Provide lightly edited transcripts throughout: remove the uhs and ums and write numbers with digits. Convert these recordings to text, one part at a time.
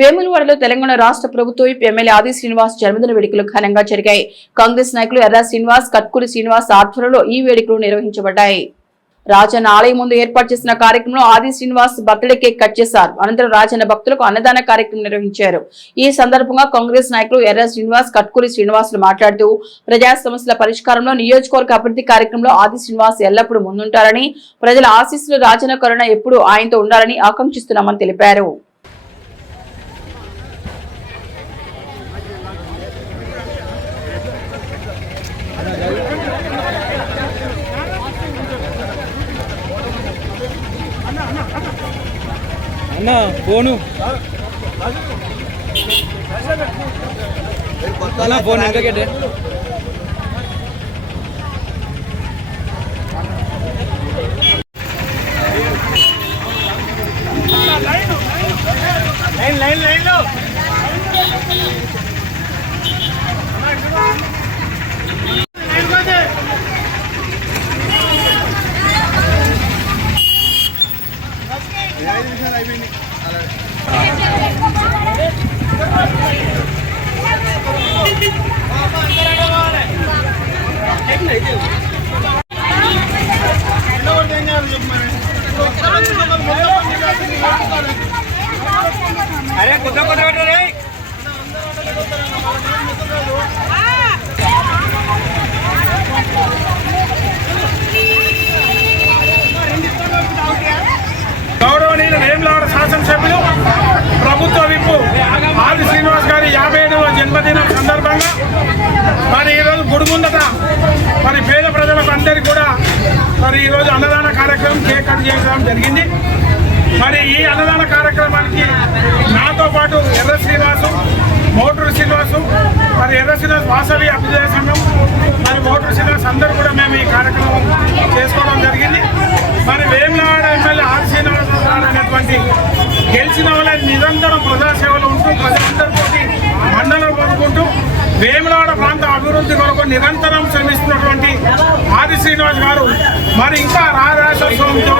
వేములవాడలో తెలంగాణ రాష్ట్ర ప్రభుత్వ ఎమ్మెల్యే ఆది శ్రీనివాస్ జన్మదిన వేడుకలు ఘనంగా జరిగాయి. కాంగ్రెస్ నాయకులు ఎర్ర శ్రీనివాస్, కట్కూరి శ్రీనివాస్ ఆధ్వర్యంలో ఈ వేడుకలు నిర్వహించబడ్డాయి. రాజన్న ఆలయం ముందు ఏర్పాటు చేసిన కార్యక్రమంలో ఆది శ్రీనివాస్ బర్త్డే కేక్ కట్ చేశారు. అనంతరం రాజన్న భక్తులకు అన్నదాన కార్యక్రమం నిర్వహించారు. ఈ సందర్భంగా కాంగ్రెస్ నాయకులు ఎర్ర శ్రీనివాస్, కట్కూరి శ్రీనివాసులు మాట్లాడుతూ ప్రజా సమస్యల పరిష్కారంలో నియోజకవర్గ అభివృద్ధి కార్యక్రమంలో ఆది శ్రీనివాస్ ఎల్లప్పుడూ ముందుంటారని, ప్రజల ఆశీస్సులు రాజన్న కరుణ ఎప్పుడూ ఆయనతో ఉండాలని ఆకాంక్షిస్తున్నామని తెలిపారు. అన్నా ఫోను అన్నా ఫోన్ ఎందుకంటే లైన్లో అరే కొత్త గౌరవనీయులు వేములవాడ శాసనసభ్యులు ప్రభుత్వ విప్పు ఆది శ్రీనివాస్ గారి 57వ జన్మదినం సందర్భంగా మరి ఈరోజు గుడిముందట మరి పేద ప్రజలకు అందరికీ కూడా మరి ఈరోజు అన్నదాన కార్యక్రమం కేక్ కట్ చేయడం జరిగింది. మరి ఈ అన్నదాన కార్యక్రమానికి నాతో పాటు ఎర్ర శ్రీనివాసు, మోటూరు శ్రీనివాసు, మరి ఎర్ర శ్రీనివాస్ వాసవి అభ్యుదయ సంఘం, మరి మోటూరు శ్రీనివాస్ అందరూ కూడా మేము ఈ కార్యక్రమం చేసుకోవడం జరిగింది. మరి వేములవాడ ఎమ్మెల్యే ఆది శ్రీనివాస్ అనేటువంటి గెలిచిన వాళ్ళ నిరంతరం ప్రజాసేవలు ఉంటూ ప్రజలందరితో మండలం పొందుకుంటూ వేములవాడ ప్రాంత అభివృద్ధి కొరకు నిరంతరం శ్రమిస్తున్నటువంటి ఆది శ్రీనివాస్ గారు మరి ఇంకా రాజరాజేశ్వరంతో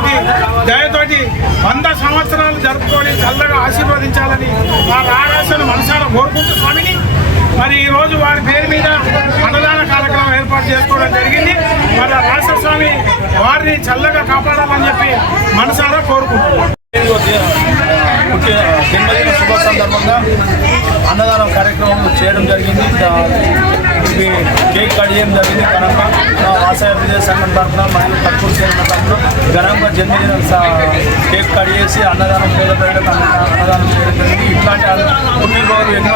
దయతోటి 100 సంవత్సరాలు జరుపుకొని చల్లగా ఆశీర్వదించాలని ఆ రాజరాజేశ్వరం మనసారా కోరుకుంటూ స్వామిని మరి ఈరోజు వారి పేరు మీద అన్నదాన కార్యక్రమం ఏర్పాటు చేసుకోవడం జరిగింది. మరి రాజస్వామి వారిని చల్లగా కాపాడాలని చెప్పి మనసారా కోరుకుంటున్నాం. జన్మదిన శుభ సందర్భంగా అన్నదానం కార్యక్రమం చేయడం జరిగింది. కేక్ కట్ చేయడం జరిగింది. ఘనంగా వాసవి అభ్యుదయ సంఘం తరఫున మరియు కట్కూరు సేన తరఫున ఘనంగా జన్మదిన కేక్ కట్ చేసి అన్నదానం పేద ప్రజలకు అన్నదానం చేయడం జరిగింది. ఇట్లాంటి పుట్టినరోజు ఎన్నో